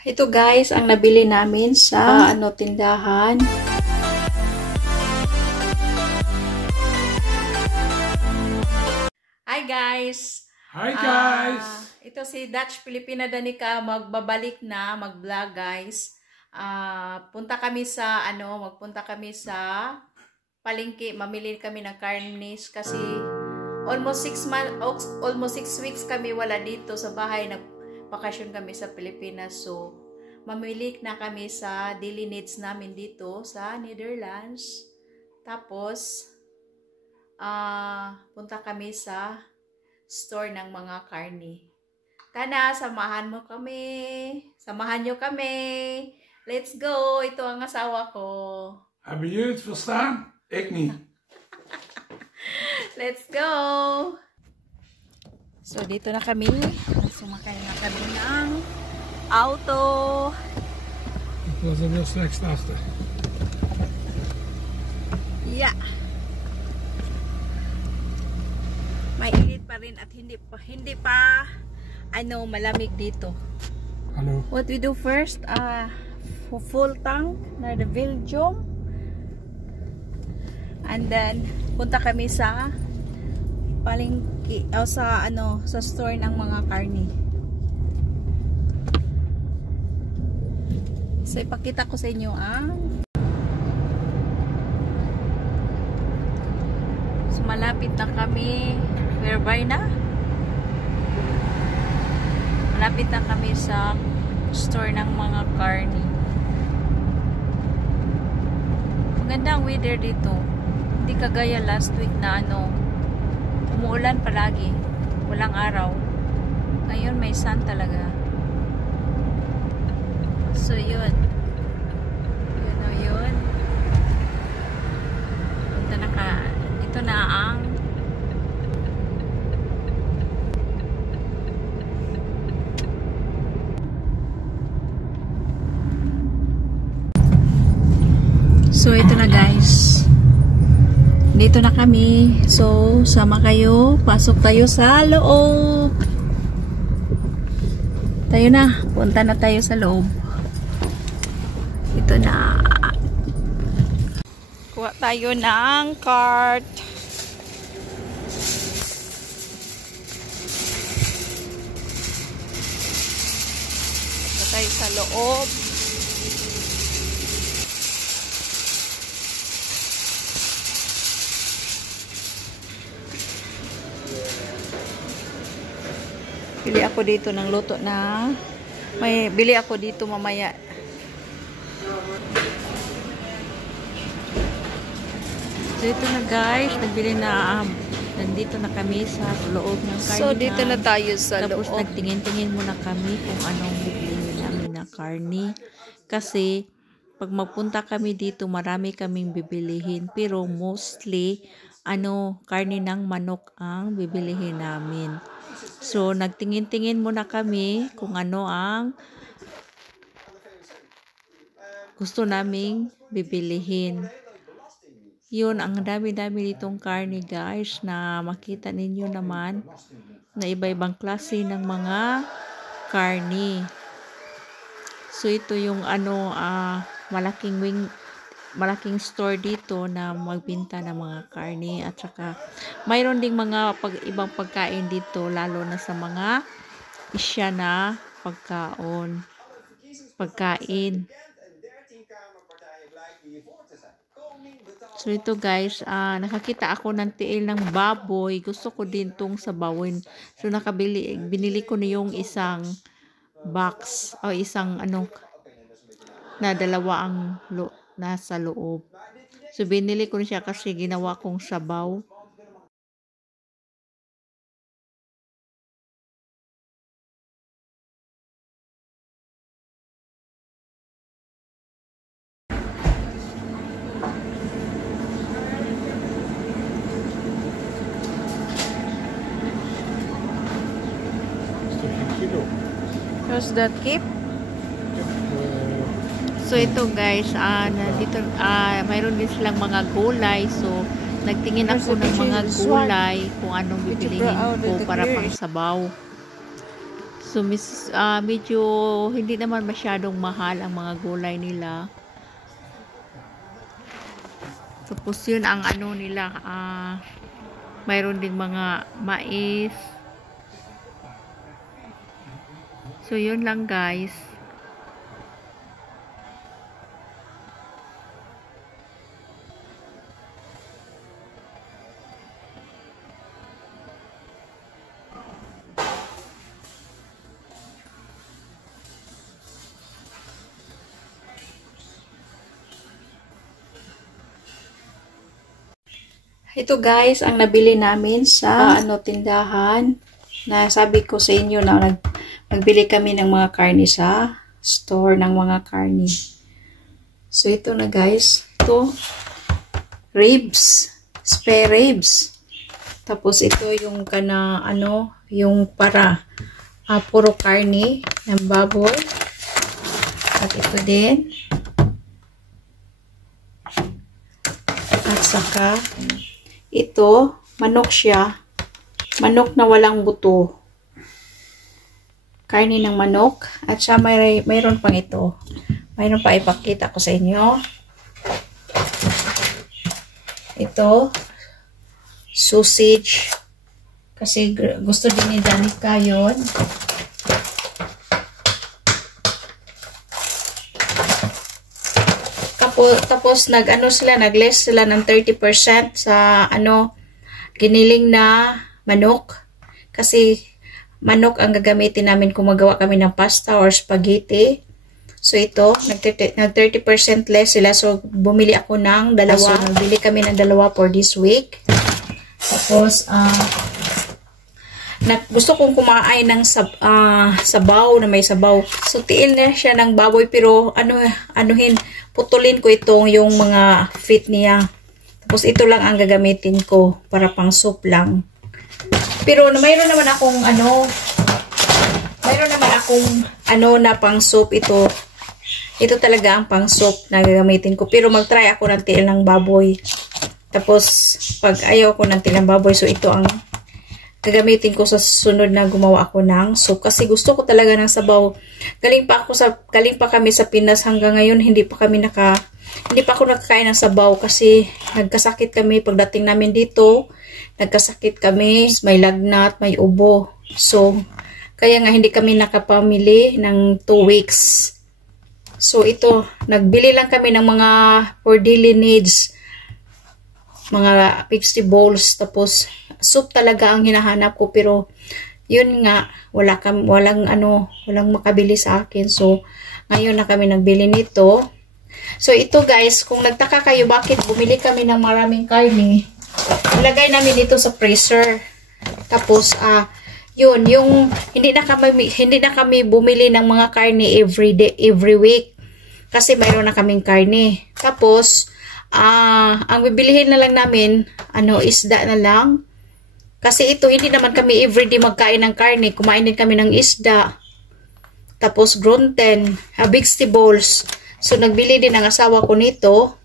Ito guys, ang nabili namin sa tindahan. Hi guys! Hi guys! Ito si Dutch Filipina Danica, magbabalik na, mag-vlog guys. Magpunta kami sa palengke, mamili kami ng karnis kasi almost 6 weeks kami wala dito sa bahay, nagpakasyon kami sa Pilipinas. So, mamili na kami sa daily needs namin dito sa Netherlands. Tapos, punta kami sa store ng mga karni. Tana, samahan nyo kami. Let's go! Ito ang asawa ko. Hebben jullie het verstaan? Ik niet. Let's go! So, dito na kami. Sumakay na kami ng auto. Ik was er wel slecht achter. Yeah. Mainit pa rin at hindi pa malamig dito. Hallo. What we do first, full tank na the Belgium. And then punta kami sa palengke o sa store ng mga karni. So ipakita ko sa inyo so malapit na kami. Whereby na? Malapit na kami sa store ng mga karni. Maganda ang weather dito. Hindi kagaya last week na umuulan palagi. Walang araw. Ngayon may sun talaga. So yun. Yun. Ito na ang so ito na guys. Dito na kami. So sama kayo. Pasok tayo sa loob. Tayo na. Punta na tayo sa loob. Ito na. Kuha tayo ng cart. Punta tayo sa loob. Bili ako dito ng luto na. May bili ako dito mamaya. So ito na guys, nagbili na nandito na kami sa loob ng karni. So dito na tayo sa loob. Tapos nagtingin-tingin muna kami kung anong bibili namin na karni. Kasi pag magpunta kami dito, marami kaming bibilihin. Pero mostly, karni ng manok ang bibilihin namin. So, nagtingin-tingin muna kami kung ano ang gusto naming bibilihin. Yun, ang dami-dami ditong karni guys na makita ninyo naman na iba-ibang klase ng mga karni. So, ito yung malaking store dito na magbenta ng mga karni at saka mayroon ding mga ibang pagkain dito lalo na sa mga isya na pagkain. So ito guys, nakakita ako ng tiil ng baboy. Gusto ko din tong sabawin. So binili ko na yung isang box o isang na dalawa ang nasa loob. So, binili ko siya kasi ginawa kong sabaw. How's that keep? So ito guys, dito mayroon din silang mga gulay. So nagtingin ako ng mga gulay kung anong bibilihin ko para pang sabaw. So, medyo hindi naman masyadong mahal ang mga gulay nila. Tapos yun ang ano nila, mayroon ding mga mais. So, yun lang guys. Ito guys, ang nabili namin sa tindahan. Na sabi ko sa inyo na nagbili kami ng mga karne sa store ng mga karne. So ito na guys, ito ribs, spare ribs. Tapos ito yung yung para puro karne ng baboy. At ito din. At saka ito, manok siya. Manok na walang buto. Karne ng manok. At siya mayroon pang ito. Mayroon pa ipakita ko sa inyo. Ito, sausage. Kasi gusto din ni Danica yun. Tapos nag-less sila ng 30% sa giniling na manok. Kasi manok ang gagamitin namin kung magawa kami ng pasta or spaghetti. So ito, nag 30% less sila. So bumili ako ng dalawa. So nagbili kami ng dalawa for this week. Tapos gusto kong kumain ng sabaw na may sabaw. So tiil na siya ng baboy pero putulin ko yung mga feet niya. Tapos ito lang ang gagamitin ko para pang soup lang. Pero mayroon naman akong na pang soup ito. Ito talaga ang pang soup na gagamitin ko. Pero mag-try ako ng tiil ng baboy. Tapos pag ayaw ko ng tiil ng baboy, so ito ang gagamitin ko sa susunod na gumawa ako ng soup. Kasi gusto ko talaga ng sabaw. Galing pa kami sa Pinas hanggang ngayon hindi pa ako nakakain ng sabaw kasi nagkasakit kami pagdating namin dito. Nagkasakit kami, may lagnat, may ubo. So, kaya nga hindi kami nakapamili ng 2 weeks. So, ito, nagbili lang kami ng mga for daily needs. Mga vegetables, tapos soup talaga ang hinahanap ko pero yun nga walang makabili sa akin. So ngayon na kami nagbili nito. So ito guys, kung nagtaka kayo bakit bumili kami ng maraming karne, ilagay namin dito sa freezer. Tapos yun yung hindi na kami bumili ng mga karne every week kasi mayroon na kaming karne. Tapos ang bibilihin na lang namin isda na lang. Kasi ito, hindi naman kami everyday magkain ng karne. Kumain din kami ng isda. Tapos, gluten, vegetables. So, nagbili din ang asawa ko nito.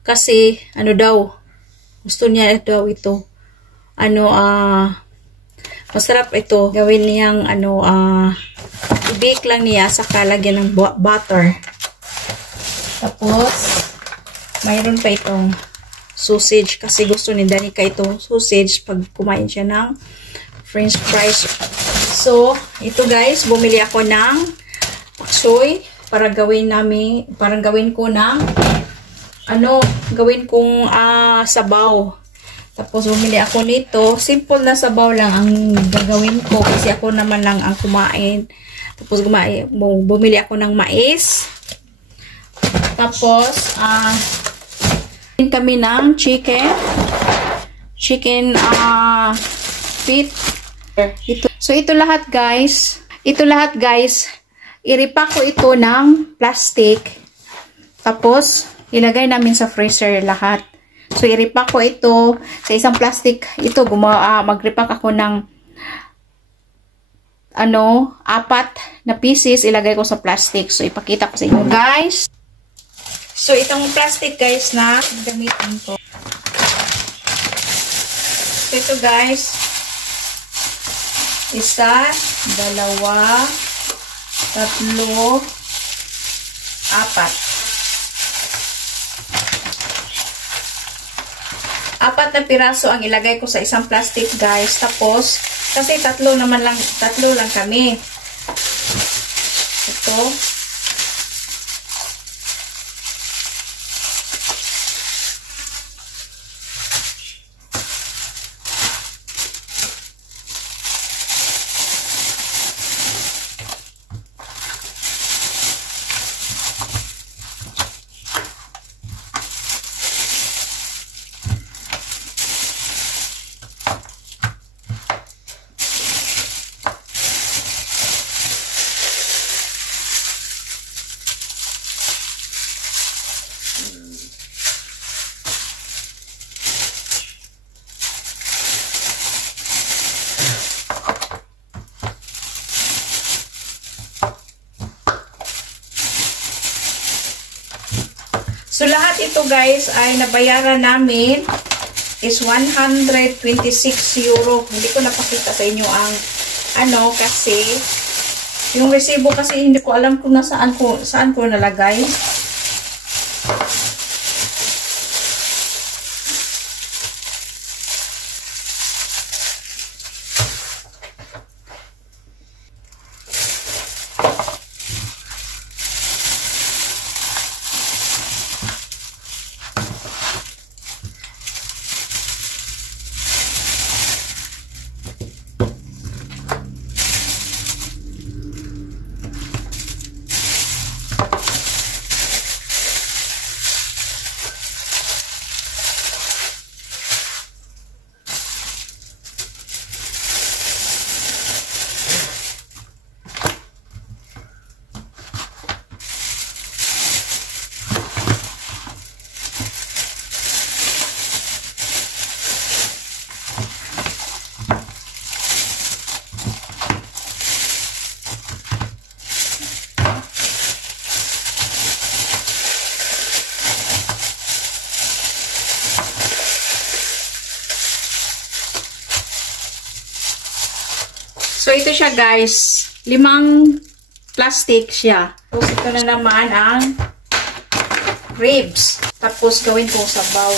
Kasi, gusto niya daw ito. Masarap ito. Gawin niyang, i-bake lang niya, saka lagyan ng butter. Tapos, mayroon pa itong sausage kasi gusto ni Danica itong sausage pag kumain siya ng french fries. So, ito guys, bumili ako ng paksoy para gawin ko ng gawin kong sabaw. Tapos bumili ako nito, simple na sabaw lang ang gagawin ko kasi ako naman lang ang kumain. Tapos bumili ako ng mais. Tapos kami ng chicken feet. So ito lahat guys, iripak ko ito ng plastic. Tapos ilagay namin sa freezer lahat. So iripak ko ito sa isang plastic. Ito magripak ako ng 4 na pieces, ilagay ko sa plastic. So ipakita ko sa inyo guys. So, itong plastic guys na gamitin ko. So, ito guys. Isa, dalawa, tatlo, apat. Apat na piraso ang ilagay ko sa isang plastic, guys. Tapos, kasi tatlo lang kami. Ito. So, lahat ito, guys, ay nabayaran namin is 126 euro. Hindi ko napakita sa inyo ang kasi yung resibo kasi hindi ko alam kung saan ko nalagay. So, ito siya, guys. 5 plastic siya. Tapos, ito na naman ang ribs. Tapos, gawin kong sabaw.